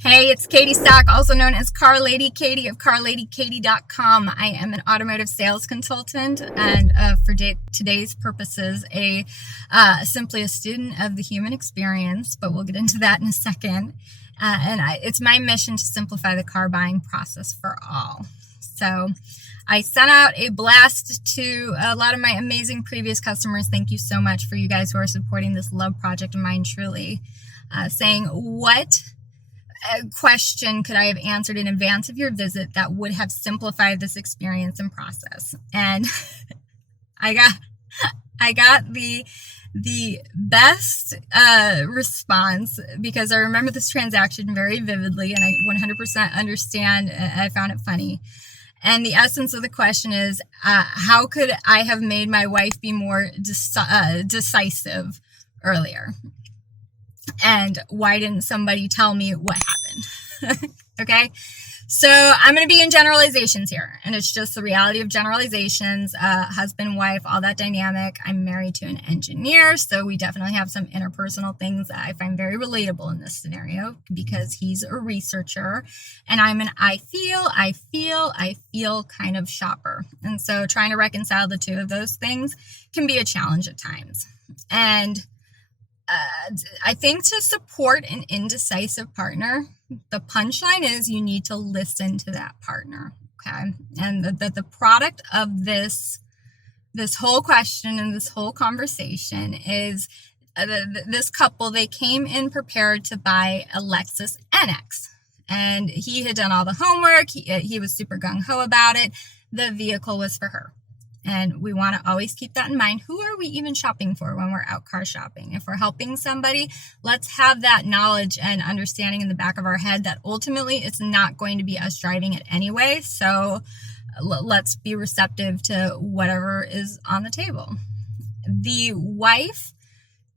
Hey, it's Katie Stock, also known as Car Lady Katie of CarLadyKatie.com. I am an automotive sales consultant, and for today's purposes, simply a student of the human experience. But we'll get into that in a second. It's my mission to simplify the car buying process for all. So, I sent out a blast to a lot of my amazing previous customers. Thank you so much for you guys who are supporting this love project of mine, truly, saying what question could I have answered in advance of your visit that would have simplified this experience and process? And I got the best response, because I remember this transaction very vividly, and I 100% understand. I found it funny. And the essence of the question is, how could I have made my wife be more decisive earlier? And why didn't somebody tell me what happened? Okay, so I'm going to be in generalizations here, and it's just the reality of generalizations. Husband, wife, all that dynamic. I'm married to an engineer, so we definitely have some interpersonal things that I find very relatable in this scenario, because he's a researcher and I'm an I feel kind of shopper. And so trying to reconcile the two of those things can be a challenge at times. And I think to support an indecisive partner, the punchline is you need to listen to that partner, okay? And the product of this whole question and this whole conversation is this couple. They came in prepared to buy a Lexus NX, and he had done all the homework. He was super gung-ho about it. The vehicle was for her. And we want to always keep that in mind. Who are we even shopping for when we're out car shopping? If we're helping somebody, let's have that knowledge and understanding in the back of our head that ultimately it's not going to be us driving it anyway. So let's be receptive to whatever is on the table. The wife,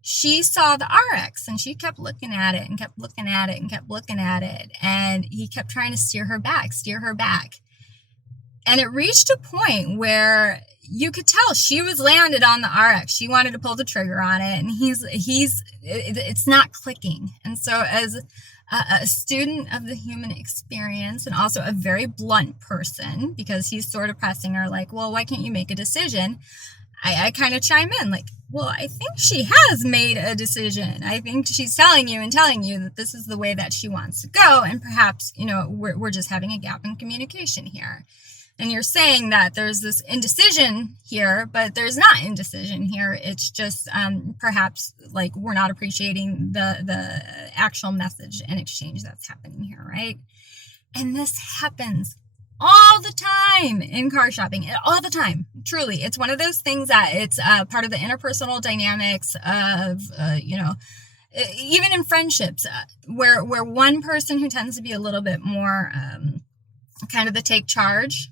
she saw the RX and she kept looking at it and kept looking at it and kept looking at it. And he kept trying to steer her back. And it reached a point where you could tell she was landed on the RX. She wanted to pull the trigger on it, and it's not clicking. And so as a student of the human experience, and also a very blunt person, because he's sort of pressing her like, well, why can't you make a decision? I kind of chime in like, well, I think she has made a decision. I think she's telling you that this is the way that she wants to go. And perhaps, we're just having a gap in communication here. And you're saying that there's this indecision here, but there's not indecision here. It's just perhaps like we're not appreciating the actual message and exchange that's happening here, right? And this happens all the time in car shopping, all the time. Truly, it's one of those things that it's part of the interpersonal dynamics of, even in friendships, where one person who tends to be a little bit more kind of the take charge,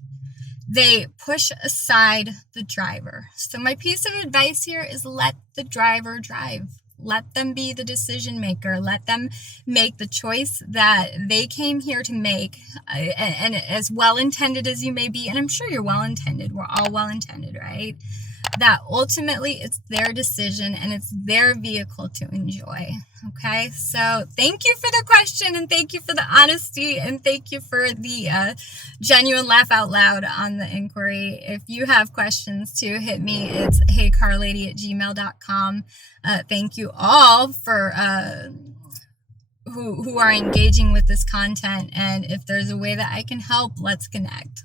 they push aside the driver. So my piece of advice here is let the driver drive. Let them be the decision maker. Let them make the choice that they came here to make. And as well-intended as you may be, and I'm sure you're well-intended, we're all well-intended, right? That ultimately it's their decision and it's their vehicle to enjoy. Okay, so thank you for the question, and thank you for the honesty, and thank you for the genuine laugh out loud on the inquiry. If you have questions too, hit me. It's heycarlady@gmail.com. Thank you all for who are engaging with this content, and if there's a way that I can help, let's connect.